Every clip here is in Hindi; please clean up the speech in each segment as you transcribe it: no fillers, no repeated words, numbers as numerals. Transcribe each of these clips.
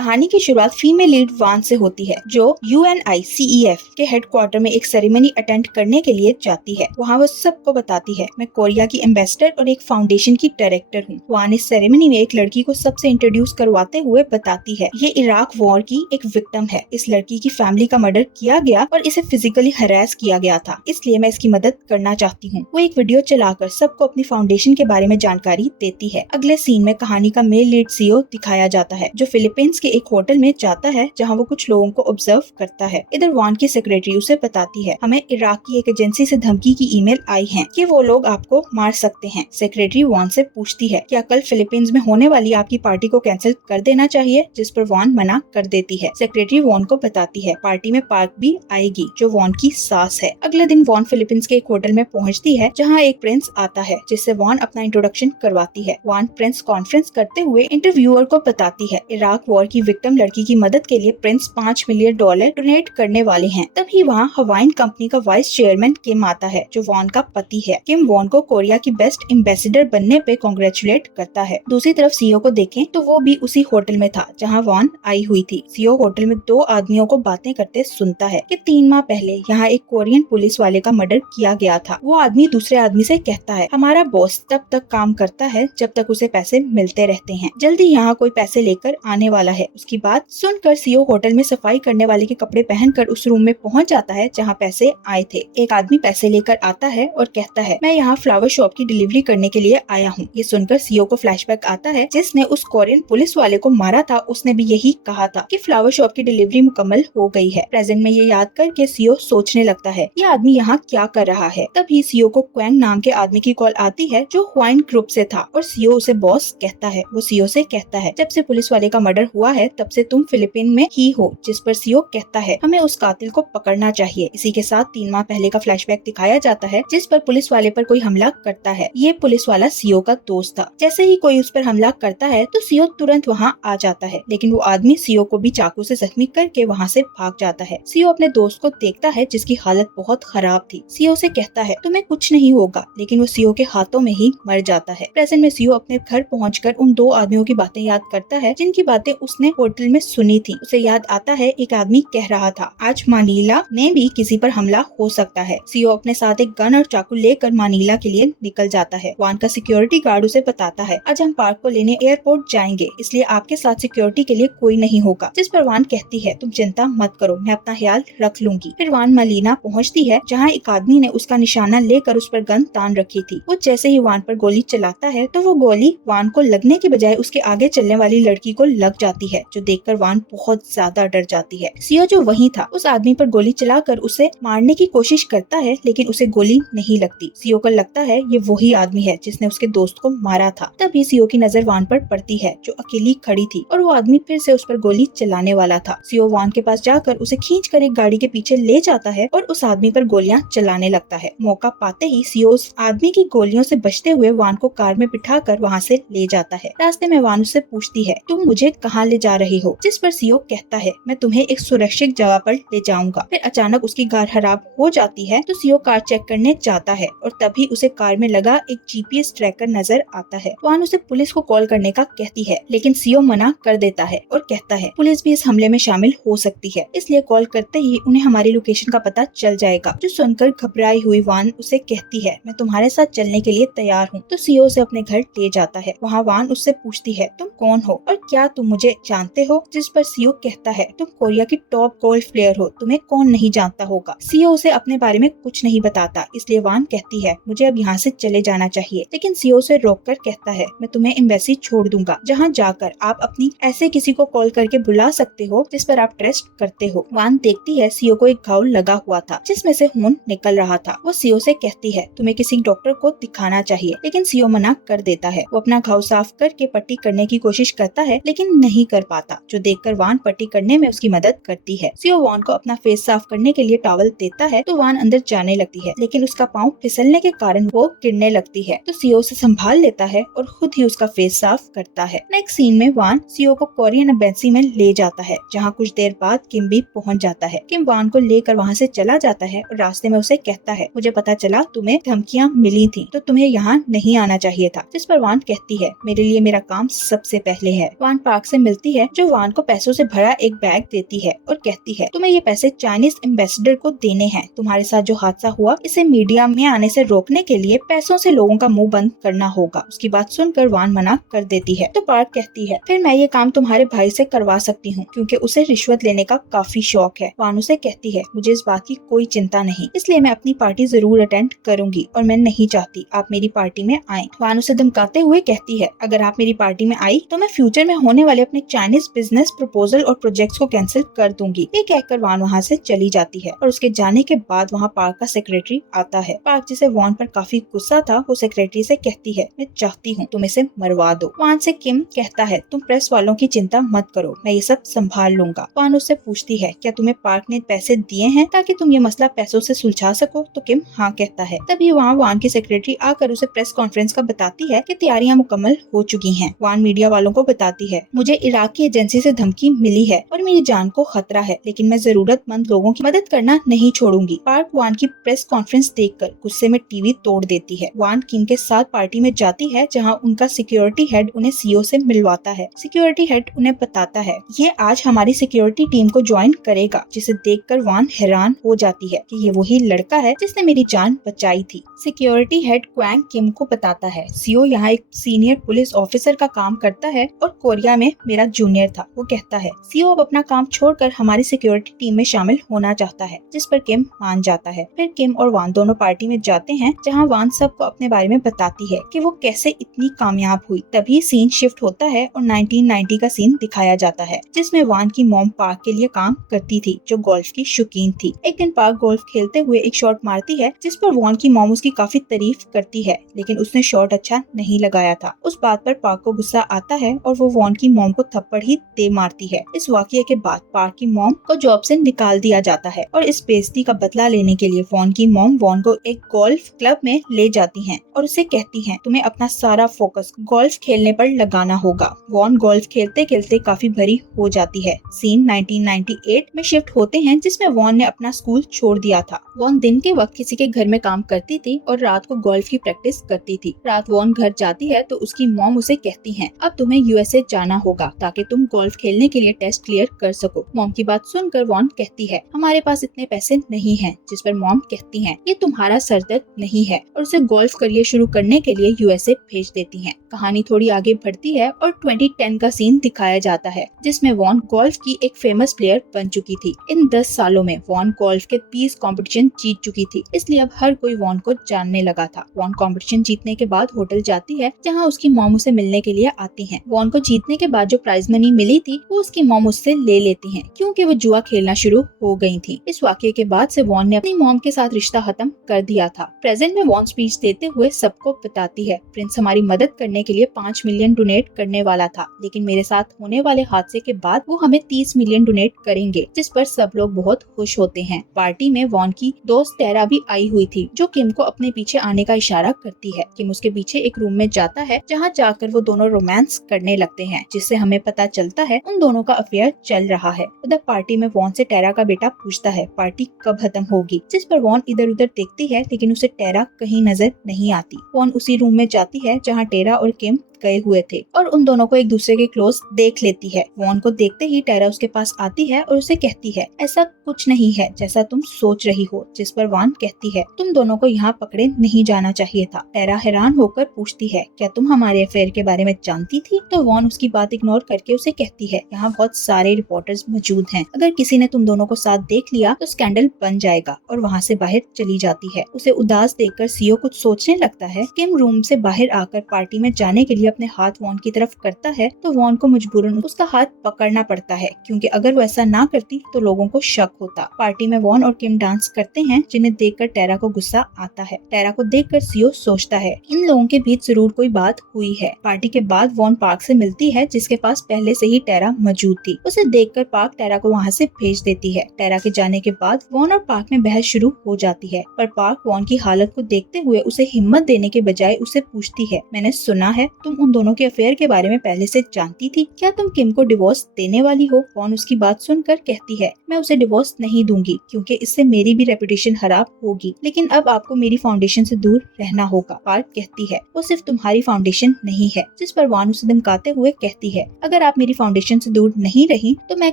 कहानी की शुरुआत फीमेल लीड वान से होती है, जो UNICEF के हेडक्वार्टर में एक सेरेमनी अटेंड करने के लिए जाती है। वहाँ वो सबको बताती है, मैं कोरिया की एम्बेसडर और एक फाउंडेशन की डायरेक्टर हूँ। वान इस सेरेमनी में एक लड़की को सबसे इंट्रोड्यूस करवाते हुए बताती है, ये इराक वॉर की एक विक्टिम है। इस लड़की की फैमिली का मर्डर किया गया और इसे फिजिकली हरास किया गया था, इसलिए मैं इसकी मदद करना चाहती हूँ। वो एक वीडियो चलाकर सबको अपनी फाउंडेशन के बारे में जानकारी देती है। अगले सीन में कहानी का मेल लीड CEO दिखाया जाता है, जो फिलीपींस के एक होटल में जाता है, जहाँ वो कुछ लोगों को ऑब्जर्व करता है। इधर वान की सेक्रेटरी उसे बताती है, हमें इराक की एक एजेंसी से धमकी की ईमेल आई है कि वो लोग आपको मार सकते हैं। सेक्रेटरी वान से पूछती है, क्या कल फिलीपींस में होने वाली आपकी पार्टी को कैंसिल कर देना चाहिए, जिस पर वान मना कर देती है। सेक्रेटरी वान को बताती है, पार्टी में पार्क भी आएगी, जो वान की सास है। अगले दिन वान फिलीपींस के एक होटल में पहुँचती है, जहाँ एक प्रिंस आता है, जिससे वान अपना इंट्रोडक्शन करवाती है। वान प्रिंस कॉन्फ्रेंस करते हुए इंटरव्यूअर को बताती है, इराक वॉर की विक्टिम लड़की की मदद के लिए प्रिंस $5 मिलियन डोनेट करने वाले हैं। तभी वहाँ हवाइन कंपनी का वाइस चेयरमैन किम आता है, जो वॉन का पति है। किम वॉन को कोरिया की बेस्ट एम्बेसडर बनने पे कांग्रेचुलेट करता है। दूसरी तरफ CEO को देखें तो वो भी उसी होटल में था, जहाँ वॉन आई हुई थी। CEO होटल में दो आदमियों को बातें करते सुनता है कि 3 माह पहले यहाँ एक कोरियन पुलिस वाले का मर्डर किया गया था। वो आदमी दूसरे आदमी से कहता है, हमारा बॉस तब तक काम करता है जब तक उसे पैसे मिलते रहते हैं, जल्दी यहाँ कोई पैसे लेकर आने वाला है। उसकी बात सुनकर CEO होटल में सफाई करने वाले के कपड़े पहनकर उस रूम में पहुंच जाता है, जहाँ पैसे आए थे। एक आदमी पैसे लेकर आता है और कहता है, मैं यहाँ फ्लावर शॉप की डिलीवरी करने के लिए आया हूँ। ये सुनकर CEO को फ्लैशबैक आता है, जिसने उस कोरियन पुलिस वाले को मारा था, उसने भी यही कहा था कि फ्लावर शॉप की डिलीवरी मुकम्मल हो गई है। प्रेजेंट में ये याद करके CEO सोचने लगता है, ये आदमी यहाँ क्या कर रहा है। तभी CEO को क्वेंग नाम के आदमी की कॉल आती है, जो ह्वाइन ग्रुप से था, और CEO उसे बॉस कहता है। वो CEO से कहता है, जब से पुलिस वाले का मर्डर हुआ है तब से तुम फिलीपीन में ही हो, जिस पर CEO कहता है, हमें उस कातिल को पकड़ना चाहिए। इसी के साथ 3 माह पहले का फ्लैशबैक दिखाया जाता है, जिस पर पुलिस वाले पर कोई हमला करता है। ये पुलिस वाला CEO का दोस्त था। जैसे ही कोई उस पर हमला करता है तो CEO तुरंत वहाँ आ जाता है, लेकिन वो आदमी CEO को भी चाकू से जख्मी करके वहाँ से भाग जाता है। CEO अपने दोस्त को देखता है, जिसकी हालत बहुत खराब थी। CEO से कहता है, तुम्हें कुछ नहीं होगा, लेकिन वो CEO के हाथों में ही मर जाता है। प्रेजेंट में CEO अपने घर पहुंचकर उन 2 आदमियों की बातें याद करता है, जिनकी बातें उसने होटल में सुनी थी। उसे याद आता है, एक आदमी कह रहा था, आज मानीला में भी किसी पर हमला हो सकता है। CEO अपने साथ एक गन और चाकू लेकर मानीला के लिए निकल जाता है। वान का सिक्योरिटी गार्ड उसे बताता है, आज हम पार्क को लेने एयरपोर्ट जाएंगे, इसलिए आपके साथ सिक्योरिटी के लिए कोई नहीं होगा। जिस पर वान कहती है, तुम चिंता मत करो, मैं अपना ख्याल रख लूंगी। फिर वान मालीना पहुँचती है, जहाँ एक आदमी ने उसका निशाना लेकर उस पर गन तान रखी थी। वो जैसे ही वान पर गोली चलाता है तो वो गोली वान को लगने के बजाय उसके आगे चलने वाली लड़की को लग जाती है, जो देखकर वान बहुत ज्यादा डर जाती है। CEO जो वहीं था, उस आदमी पर गोली चलाकर उसे मारने की कोशिश करता है, लेकिन उसे गोली नहीं लगती। CEO को लगता है ये वही आदमी है जिसने उसके दोस्त को मारा था। तभी CEO की नजर वान पर पड़ती है, जो अकेली खड़ी थी, और वो आदमी फिर से उस पर गोली चलाने वाला था। CEO वान के पास जाकर उसे खींचकर एक गाड़ी के पीछे ले जाता है और उस आदमी पर गोलियां चलाने लगता है। मौका पाते ही CEO उस आदमी की गोलियों से बचते हुए वान को कार में बिठाकर वहाँ से ले जाता है। रास्ते में वान उससे पूछती है, तुम मुझे कहाँ ले जा रही हो, जिस पर CEO कहता है, मैं तुम्हें एक सुरक्षित जगह पर ले जाऊंगा। फिर अचानक उसकी कार खराब हो जाती है, तो CEO कार चेक करने जाता है, और तभी उसे कार में लगा एक GPS ट्रैकर नजर आता है। वान उसे पुलिस को कॉल करने का कहती है, लेकिन CEO मना कर देता है और कहता है, पुलिस भी इस हमले में शामिल हो सकती है, इसलिए कॉल करते ही उन्हें हमारी लोकेशन का पता चल जाएगा। जो सुनकर घबराई हुई वान उसे कहती है, मैं तुम्हारे साथ चलने के लिए तैयार हूँ। तो CEO उसे अपने घर ले जाता है। वहाँ वान उससे पूछती है, तुम कौन हो और क्या तुम मुझे जानते हो, जिस पर CEO कहता है, तुम कोरिया की टॉप गोल्फ प्लेयर हो, तुम्हें कौन नहीं जानता होगा। CEO उसे अपने बारे में कुछ नहीं बताता, इसलिए वान कहती है, मुझे अब यहाँ से चले जाना चाहिए, लेकिन CEO उसे रोककर कहता है, मैं तुम्हें एम्बेसी छोड़ दूंगा, जहाँ जाकर आप अपनी ऐसे किसी को कॉल करके बुला सकते हो जिस पर आप ट्रस्ट करते हो। वान देखती है CEO को एक घाव लगा हुआ था, जिसमें से खून निकल रहा था। वो CEO से कहती है, तुम्हें किसी डॉक्टर को दिखाना चाहिए, लेकिन CEO मना कर देता है। वो अपना घाव साफ करके पट्टी करने की कोशिश करता है, लेकिन नहीं कर पाता, जो देखकर वान पट्टी करने में उसकी मदद करती है। CEO वान को अपना फेस साफ करने के लिए टॉवल देता है, तो वान अंदर जाने लगती है, लेकिन उसका पाँव फिसलने के कारण वो गिरने लगती है। तो CEO उसे संभाल लेता है और खुद ही उसका फेस साफ करता है। नेक्स्ट सीन में वान CEO को कोरियन एम्बेसी में ले जाता है, जहाँ कुछ देर बाद किम भी पहुँच जाता है। किम वान को लेकर वहाँ से चला जाता है और रास्ते में उसे कहता है, मुझे पता चला तुम्हें धमकियाँ मिली थी, तो तुम्हें यहाँ नहीं आना चाहिए था। जिस पर वान कहती है, मेरे लिए मेरा काम सबसे पहले है। वान पार्क से मिलती होती है जो वान को पैसों से भरा एक बैग देती है और कहती है तुम्हें ये पैसे चाइनीज एम्बेसडर को देने हैं। तुम्हारे साथ जो हादसा हुआ इसे मीडिया में आने से रोकने के लिए पैसों से लोगों का मुंह बंद करना होगा। उसकी बात सुनकर वान मना कर देती है तो पार्क कहती है फिर मैं ये काम तुम्हारे भाई से करवा सकती हूँ क्योंकि उसे रिश्वत लेने का काफी शौक है। वान उसे कहती है मुझे इस बात की कोई चिंता नहीं, इसलिए मैं अपनी पार्टी जरूर अटेंड करूंगी और मैं नहीं चाहती आप मेरी पार्टी में आए। वान उसे धमकाते हुए कहती है अगर आप मेरी पार्टी में आई तो मैं फ्यूचर में होने वाले अपने चाइनीज बिजनेस प्रपोजल और प्रोजेक्ट्स को कैंसिल कर दूंगी। ये कहकर वान वहाँ से चली जाती है और उसके जाने के बाद वहाँ पार्क का सेक्रेटरी आता है। पार्क जिसे वान पर काफी गुस्सा था वो सेक्रेटरी से कहती है मैं चाहती हूँ तुम इसे मरवा दो। वान से किम कहता है तुम प्रेस वालों की चिंता मत करो, मैं ये सब संभाल लूंगा। वान उससे पूछती है क्या तुम्हें पार्क ने पैसे दिए हैं ताकि तुम ये मसला पैसों से सुलझा सको, तो किम हाँ कहता है। तभी वहाँ वान की सेक्रेटरी आकर उसे प्रेस कॉन्फ्रेंस का बताती है कि तैयारियां मुकम्मल हो चुकी हैं। वान मीडिया वालों को बताती है मुझे इराक की एजेंसी से धमकी मिली है और मेरी जान को खतरा है, लेकिन मैं जरूरतमंद लोगों की मदद करना नहीं छोड़ूंगी। पार्क वान की प्रेस कॉन्फ्रेंस देखकर गुस्से में टीवी तोड़ देती है। वान किम के साथ पार्टी में जाती है जहां उनका सिक्योरिटी हेड उन्हें सीईओ से मिलवाता है। सिक्योरिटी हेड उन्हें बताता है ये आज हमारी सिक्योरिटी टीम को ज्वाइन करेगा, जिसे देखकर वान हैरान हो जाती है कि ये वही लड़का है जिसने मेरी जान बचाई थी। सिक्योरिटी हेड क्वांग किम को बताता है सीईओ यहाँ एक सीनियर पुलिस ऑफिसर का काम करता है और कोरिया में मेरा जूनियर था। वो कहता है सीईओ अब अपना काम छोड़कर हमारी सिक्योरिटी टीम में शामिल होना चाहता है, जिस पर किम मान जाता है। फिर किम और वान दोनों पार्टी में जाते हैं जहाँ वान सबको अपने बारे में बताती है कि वो कैसे इतनी कामयाब हुई। तभी सीन शिफ्ट होता है और 1990 का सीन दिखाया जाता है जिसमें वान की मॉम पार्क के लिए काम करती थी जो गोल्फ की शौकीन थी। एक दिन पार्क गोल्फ खेलते हुए एक शॉट मारती है जिस पर वान की मॉम उसकी काफी तारीफ करती है, लेकिन उसने शॉट अच्छा नहीं लगाया था। उस बात पर पार्क को गुस्सा आता है और वो वान की मॉम को थप्पड़ ही दे मारती है। इस वाकये के बाद पार्क की मॉम को जॉब से निकाल दिया जाता है और इस बेइज्जती का बदला लेने के लिए वान की मॉम वान को एक गोल्फ क्लब में ले जाती हैं और उसे कहती हैं तुम्हें अपना सारा फोकस गोल्फ खेलने पर लगाना होगा। वान गोल्फ खेलते खेलते काफी भरी हो जाती है। सीन 1998 में शिफ्ट होते हैं जिसमें वान ने अपना स्कूल छोड़ दिया था। वान दिन के वक्त किसी के घर में काम करती थी और रात को गोल्फ की प्रैक्टिस करती थी। रात वान घर जाती है तो उसकी मॉम उसे कहती है अब तुम्हें यूएसए जाना होगा ताकि तुम गोल्फ खेलने के लिए टेस्ट क्लियर कर सको। मॉम की बात सुनकर वान कहती है हमारे पास इतने पैसे नहीं हैं, जिस पर मॉम कहती हैं ये तुम्हारा सरदर्द नहीं है और उसे गोल्फ करियर शुरू करने के लिए यूएसए भेज देती हैं। कहानी थोड़ी आगे बढ़ती है और 2010 का सीन दिखाया जाता है जिसमें वान गोल्फ की एक फेमस प्लेयर बन चुकी थी। इन 10 सालों में वान गोल्फ के 20 कंपटीशन जीत चुकी थी, इसलिए अब हर कोई वान को जानने लगा था। वान कंपटीशन जीतने के बाद होटल जाती है जहां उसकी मॉम उसे मिलने के लिए आती हैं। वान को जीतने के बाद जो प्राइज मनी मिली थी वो उसकी मॉम उससे ले लेती हैं क्योंकि वो जुआ खेलना शुरू हो गई थी। इस वाकये के बाद से वान ने अपनी मॉम के साथ रिश्ता खत्म कर दिया था। प्रेजेंट में वान स्पीच देते हुए सबको बताती है प्रिंस हमारी मदद करने के लिए 5 मिलियन डोनेट करने वाला था, लेकिन मेरे साथ होने वाले हादसे के बाद वो हमें 30 मिलियन डोनेट करेंगे, जिस पर सब लोग बहुत खुश होते हैं। पार्टी में वान की दोस्त टेरा भी आई हुई थी जो किम को अपने पीछे आने का इशारा करती है। किम उसके पीछे एक रूम में जाता है जहाँ जाकर वो दोनों रोमांस करने लगते हैं, जिससे हमें पता चलता है उन दोनों का अफेयर चल रहा है। उधर पार्टी में वान से टेरा का बेटा पूछता है पार्टी कब खत्म होगी, जिस पर वान इधर उधर देखती है लेकिन उसे टेरा कहीं नजर नहीं आती। वान उसी रूम में जाती है जहाँ टेरा और किम गए हुए थे और उन दोनों को एक दूसरे के क्लोज देख लेती है। वॉन को देखते ही टेरा उसके पास आती है और उसे कहती है ऐसा कुछ नहीं है जैसा तुम सोच रही हो, जिस पर वॉन कहती है तुम दोनों को यहाँ पकड़े नहीं जाना चाहिए था। टेरा हैरान होकर पूछती है क्या तुम हमारे अफेयर के बारे में जानती थी? तो वॉन उसकी बात इग्नोर करके उसे कहती है यहाँ बहुत सारे रिपोर्टर्स मौजूद हैं, अगर किसी ने तुम दोनों को साथ देख लिया तो स्कैंडल बन जाएगा, और वहाँ से बाहर चली जाती है। उसे उदास देखकर सीओ कुछ सोचने लगता है। किम रूम से बाहर आकर पार्टी में जाने के लिए अपने हाथ वॉन की तरफ करता है तो वॉन को मजबूरन उसका हाथ पकड़ना पड़ता है, क्योंकि अगर वो ऐसा ना करती तो लोगों को शक होता। पार्टी में वॉन और किम डांस करते हैं जिन्हें देखकर टेरा को गुस्सा आता है। टेरा को देखकर सीओ सोचता है इन लोगों के बीच जरूर कोई बात हुई है। पार्टी के बाद वॉन पार्क से मिलती है जिसके पास पहले से ही टेरा मौजूद थी। उसे देखकर पार्क टेरा को वहाँ से भेज देती है। टेरा के जाने के बाद वॉन और पार्क में बहस शुरू हो जाती है, पर पार्क वॉन की हालत को देखते हुए उसे हिम्मत देने के बजाय उसे पूछती है मैंने सुना है तुम उन दोनों के अफेयर के बारे में पहले से जानती थी? क्या तुम किम को डिवोर्स देने वाली हो? वॉन उसकी बात सुनकर कहती है, मैं उसे डिवोर्स नहीं दूंगी क्योंकि इससे मेरी भी रेपुटेशन खराब होगी, लेकिन अब आपको मेरी फाउंडेशन से दूर रहना होगा। पार्क कहती है, वो सिर्फ तुम्हारी फाउंडेशन नहीं है। जिस पर वॉन उसे धमकाते हुए कहती है, अगर आप मेरी फाउंडेशन से दूर नहीं रही तो मैं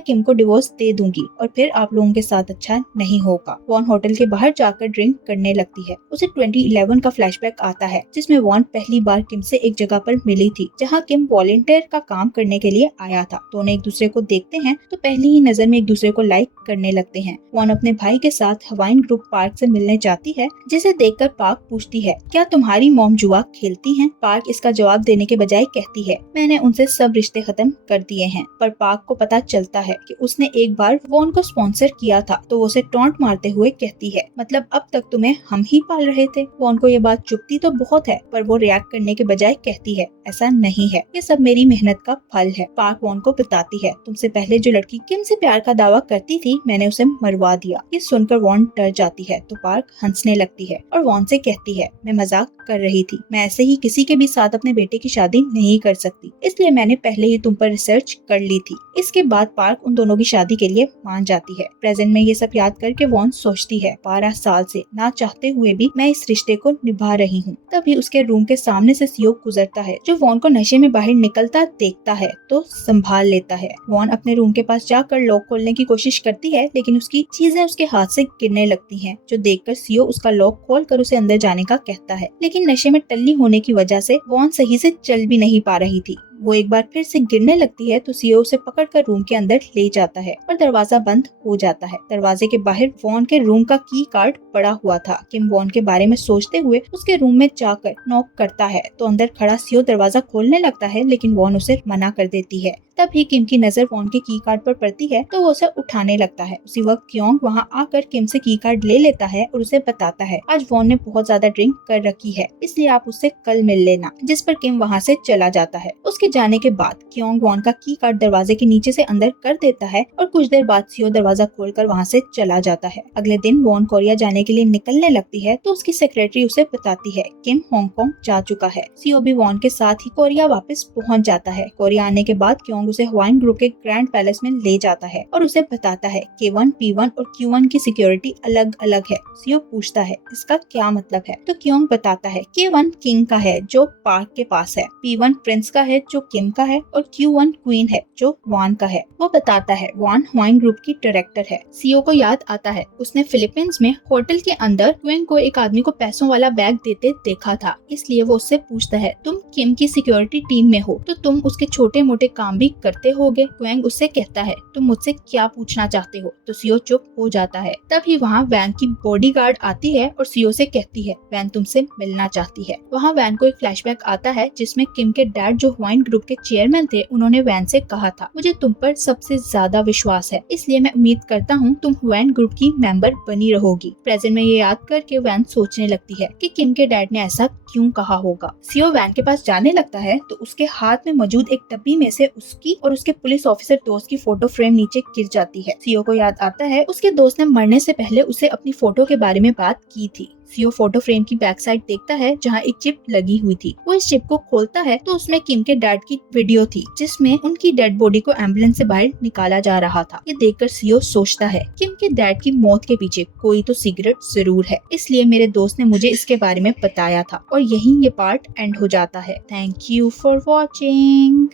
किम को डिवोर्स दे दूंगी और फिर आप लोगों के साथ अच्छा नहीं होगा। वॉन होटल के बाहर जाकर ड्रिंक करने लगती है। उसे 2011 का फ्लैशबैक आता है जिसमें वॉन पहली बार किम से एक जगह पर मिली थी जहाँ किम वॉलंटियर का काम करने के लिए आया था। दोनों एक दूसरे को देखते हैं तो पहली ही नजर में एक दूसरे को लाइक करने लगते हैं। वॉन अपने भाई के साथ हवाइन ग्रुप पार्क से मिलने जाती है, जिसे देखकर पार्क पूछती है, क्या तुम्हारी मॉम जुआ खेलती हैं? पार्क इसका जवाब देने के बजाय कहती है, मैंने उनसे सब रिश्ते खत्म कर दिए हैं। पर पार्क को पता चलता है कि उसने एक बार वॉन को स्पॉन्सर किया था, तो वो उसे टॉन्ट मारते हुए कहती है, मतलब अब तक तुम्हें हम ही पाल रहे थे। वॉन को ये बात चुभती तो बहुत है, पर वो रिएक्ट करने के बजाय कहती है, ऐसा नहीं है, ये सब मेरी मेहनत का फल है। पार्क वॉन को बताती है, तुमसे पहले जो लड़की किम से प्यार का दावा करती थी, मैंने उसे मरवा दिया। ये सुनकर वॉन डर जाती है तो पार्क हंसने लगती है और वॉन से कहती है, मैं मजाक कर रही थी, मैं ऐसे ही किसी के भी साथ अपने बेटे की शादी नहीं कर सकती, इसलिए मैंने पहले ही तुम पर रिसर्च कर ली थी। इसके बाद पार्क उन दोनों की शादी के लिए मान जाती है। प्रेजेंट में ये सब याद करके वॉन सोचती है, 12 साल से ना चाहते हुए भी मैं इस रिश्ते को निभा रही हूँ। तभी उसके रूम के सामने से सीओ गुजरता है, जो वॉन को नशे में बाहर निकलता देखता है तो संभाल लेता है। वॉन अपने रूम के पास जाकर लॉक खोलने की कोशिश करती है, लेकिन उसकी चीजें उसके हाथ से गिरने लगती हैं, जो देखकर सीओ उसका लॉक खोलकर उसे अंदर जाने का कहता है। लेकिन नशे में टल्ली होने की वजह से वॉन सही से चल भी नहीं पा रही थी। वो एक बार फिर से गिरने लगती है तो सीओ उसे पकड़कर रूम के अंदर ले जाता है, पर दरवाजा बंद हो जाता है। दरवाजे के बाहर वॉन के रूम का की कार्ड पड़ा हुआ था। किम वॉन के बारे में सोचते हुए उसके रूम में जाकर नॉक करता है तो अंदर खड़ा सीओ दरवाजा खोलने लगता है, लेकिन वॉन उसे मना कर देती है। तभी किम की नजर वॉन के की कार्ड पर पड़ती है तो वो उसे उठाने लगता है। उसी वक्त क्योंग वहाँ आकर किम से की कार्ड ले लेता है और उसे बताता है, आज वॉन ने बहुत ज्यादा ड्रिंक कर रखी है, इसलिए आप उससे कल मिल लेना। जिस पर किम वहाँ से चला जाता है। उसके जाने के बाद क्योंग वॉन का की कार्ड दरवाजे के नीचे से अंदर कर देता है और कुछ देर बाद सीओ दरवाजा खोलकर वहाँ से चला जाता है। अगले दिन वॉन कोरिया जाने के लिए निकलने लगती है तो उसकी सेक्रेटरी उसे बताती है, किम हांगकांग जा चुका है। सीओ भी वॉन के साथ ही कोरिया वापस पहुँच जाता है। कोरिया आने के बाद क्योंग उसे हवाइन ग्रुप के ग्रैंड पैलेस में ले जाता है और उसे बताता है K1, P1 और Q1 की सिक्योरिटी अलग अलग है। सीओ पूछता है, इसका क्या मतलब है? तो क्योंग बताता है, K1 किंग का है जो पार्क के पास है, P1 प्रिंस का है जो किम का है और Q1 क्वीन है जो वॉन का है। वो बताता है वॉन हवाइन ग्रुप की डायरेक्टर है। सीओ को याद आता है उसने फिलीपींस में होटल के अंदर क्वेंग को एक आदमी को पैसों वाला बैग देते देखा था, इसलिए वो उससे पूछता है, तुम किम की सिक्योरिटी टीम में हो तो तुम उसके छोटे मोटे काम भी करते होगे। क्वेंग उससे कहता है, तुम मुझसे क्या पूछना चाहते हो? तो सीओ चुप हो जाता है। तभी वहाँ वैन की बॉडीगार्ड आती है और सीओ से कहती है, वैन तुमसे मिलना चाहती है। वहाँ वैन को एक फ्लैशबैक आता है जिसमें किम के डैड जो हवाइन ग्रुप के चेयरमैन थे, उन्होंने वैन से कहा था, मुझे तुम पर सबसे ज्यादा विश्वास है, इसलिए मैं उम्मीद करता हूँ तुम हवाइन ग्रुप की मेंबर बनी रहोगी। प्रेजेंट में ये याद करके वैन सोचने लगती है कि किम के डैड ने ऐसा क्यों कहा होगा। सीओ वैन के पास जाने लगता है तो उसके हाथ में मौजूद एक डब्बी में से उसकी और उसके पुलिस ऑफिसर दोस्त की फोटो फ्रेम नीचे गिर जाती है। सीओ को याद आता है उसके दोस्त ने मरने से पहले उसे अपनी फोटो के बारे में बात की थी। सीओ फोटो फ्रेम की बैक साइड देखता है जहाँ एक चिप लगी हुई थी। वो इस चिप को खोलता है तो उसमें किम के डैड की वीडियो थी जिसमें उनकी डेड बॉडी को एम्बुलेंस से बाहर निकाला जा रहा था। ये देखकर सीओ सोचता है, किम के डैड की मौत के पीछे कोई तो सिगरेट जरूर है, इसलिए मेरे दोस्त ने मुझे इसके बारे में बताया था। और यहीं ये पार्ट एंड हो जाता है। Thank you for watching.